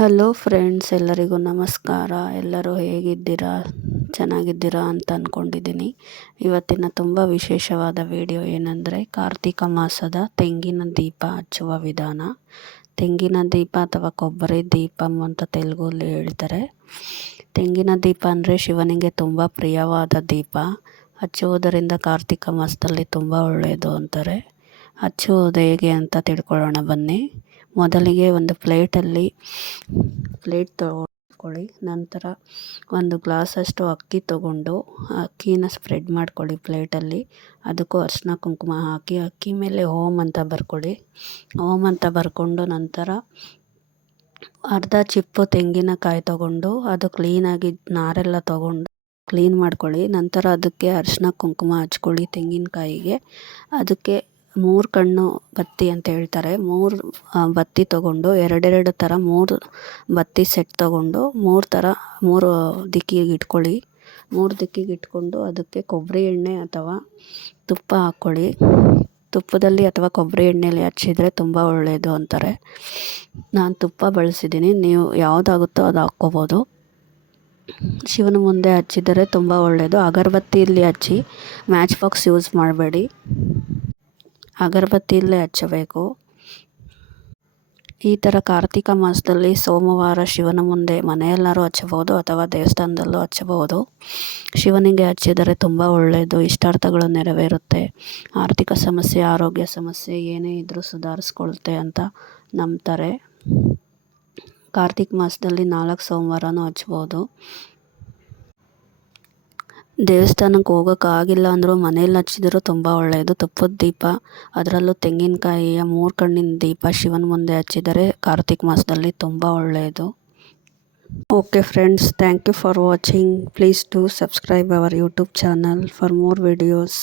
Hello friends ಎಲ್ಲರಿಗೂ ನಮಸ್ಕಾರ. ಎಲ್ಲರೂ ಹೇಗಿದ್ದೀರಾ? ಚೆನ್ನಾಗಿದ್ದೀರಾ ಅಂತ ಅಂದ್ಕೊಂಡಿದ್ದೀನಿ ಇವತ್ತಿನ ತುಂಬ ವಿಶೇಷವಾದ ವಿಡಿಯೋ ಏನಂದರೆ, ಕಾರ್ತಿಕ ಮಾಸದ ತೆಂಗಿನ ದೀಪ ಹಚ್ಚುವ ವಿಧಾನ. ತೆಂಗಿನ ದೀಪ ಅಥವಾ ಕೊಬ್ಬರಿ ದೀಪಂ ಅಂತ ತೆಲುಗುಲ್ಲಿ ಹೇಳ್ತಾರೆ. ತೆಂಗಿನ ದೀಪ ಅಂದರೆ ಶಿವನಿಗೆ ತುಂಬ ಪ್ರಿಯವಾದ ದೀಪ. ಹಚ್ಚುವುದರಿಂದ ಕಾರ್ತಿಕ ಮಾಸದಲ್ಲಿ ತುಂಬ ಒಳ್ಳೆಯದು ಅಂತಾರೆ. ಹಚ್ಚುವುದು ಹೇಗೆ ಅಂತ ತಿಳ್ಕೊಳ್ಳೋಣ ಬನ್ನಿ. ಮೊದಲಿಗೆ ಒಂದು ಪ್ಲೇಟಲ್ಲಿ ಪ್ಲೇಟ್ ತೊಗೊಳ್ಳಿ ನಂತರ ಒಂದು ಗ್ಲಾಸಷ್ಟು ಅಕ್ಕಿ ತೊಗೊಂಡು ಅಕ್ಕಿನ ಸ್ಪ್ರೆಡ್ ಮಾಡ್ಕೊಳ್ಳಿ ಪ್ಲೇಟಲ್ಲಿ. ಅದಕ್ಕೂ ಅರ್ಶಿನ ಕುಂಕುಮ ಹಾಕಿ ಅಕ್ಕಿ ಮೇಲೆ ಓಮ್ ಅಂತ ಬರ್ಕೊಳ್ಳಿ. ಓಮ್ ಅಂತ ಬರ್ಕೊಂಡು ನಂತರ ಅರ್ಧ ಚಿಪ್ಪು ತೆಂಗಿನಕಾಯಿ ತಗೊಂಡು ಅದು ಕ್ಲೀನಾಗಿ ನಾರೆಲ್ಲ ತಗೊಂಡು ಕ್ಲೀನ್ ಮಾಡ್ಕೊಳ್ಳಿ. ನಂತರ ಅದಕ್ಕೆ ಅರಿಶಿನ ಕುಂಕುಮ ಹಚ್ಕೊಳ್ಳಿ ತೆಂಗಿನಕಾಯಿಗೆ. ಅದಕ್ಕೆ ಮೂರು ಕಣ್ಣು ಬತ್ತಿ ಅಂತ ಹೇಳ್ತಾರೆ. ಮೂರು ಬತ್ತಿ ತೊಗೊಂಡು ಎರಡೆರಡು ಥರ ಮೂರು ಬತ್ತಿ ಸೆಟ್ ತಗೊಂಡು ಮೂರು ಥರ ಮೂರು ದಿಕ್ಕಿಗೆ ಇಟ್ಕೊಳ್ಳಿ. ಮೂರು ದಿಕ್ಕಿಗೆ ಇಟ್ಕೊಂಡು ಅದಕ್ಕೆ ಕೊಬ್ಬರಿ ಎಣ್ಣೆ ಅಥವಾ ತುಪ್ಪ ಹಾಕ್ಕೊಳ್ಳಿ. ತುಪ್ಪದಲ್ಲಿ ಅಥವಾ ಕೊಬ್ಬರಿ ಎಣ್ಣೆಯಲ್ಲಿ ಹಚ್ಚಿದರೆ ತುಂಬ ಒಳ್ಳೆಯದು ಅಂತಾರೆ. ನಾನು ತುಪ್ಪ ಬಳಸಿದ್ದೀನಿ ನೀವು ಯಾವುದಾಗುತ್ತೋ ಅದು ಹಾಕ್ಕೋಬೋದು. ಶಿವನ ಮುಂದೆ ಹಚ್ಚಿದರೆ ತುಂಬ ಒಳ್ಳೆಯದು ಅಗರಬತ್ತಿಯಲ್ಲಿ ಹಚ್ಚಿ ಮ್ಯಾಚ್ ಬಾಕ್ಸ್ ಯೂಸ್ ಮಾಡಬೇಡಿ. ಅಗರಬತ್ತಿಯಲ್ಲೇ ಹಚ್ಚಬೇಕು. ಈ ಥರ ಕಾರ್ತಿಕ ಮಾಸದಲ್ಲಿ ಸೋಮವಾರ ಶಿವನ ಮುಂದೆ ಮನೆಯೆಲ್ಲರೂ ಹಚ್ಚಬಹುದು ಅಥವಾ ದೇವಸ್ಥಾನದಲ್ಲೂ ಹಚ್ಚಬಹುದು. ಶಿವನಿಗೆ ಹಚ್ಚಿದರೆ ತುಂಬ ಒಳ್ಳೆಯದು, ಇಷ್ಟಾರ್ಥಗಳು ನೆರವೇರುತ್ತೆ. ಆರ್ಥಿಕ ಸಮಸ್ಯೆ, ಆರೋಗ್ಯ ಸಮಸ್ಯೆ ಏನೇ ಇದ್ದರೂ ಸುಧಾರಿಸ್ಕೊಳುತ್ತೆ ಅಂತ ನಂಬ್ತಾರೆ. ಕಾರ್ತಿಕ ಮಾಸದಲ್ಲಿ ನಾಲ್ಕು ಸೋಮವಾರನೂ ಹಚ್ಬೋದು ದೇವಸ್ಥಾನಕ್ಕೆ ಹೋಗೋಕ್ಕಾಗಿಲ್ಲ ಅಂದರೂ ಮನೇಲಿ ಹಚ್ಚಿದ್ರು ತುಂಬ ಒಳ್ಳೆಯದು ತುಪ್ಪದ ದೀಪ, ಅದರಲ್ಲೂ ತೆಂಗಿನಕಾಯಿಯ ಮೂರು ಕಣ್ಣಿನ ದೀಪ ಶಿವನ ಮುಂದೆ ಹಚ್ಚಿದರೆ ಕಾರ್ತಿಕ್ ಮಾಸದಲ್ಲಿ ತುಂಬ ಒಳ್ಳೆಯದು okay friends, thank you for watching. Please do subscribe our YouTube channel for more videos.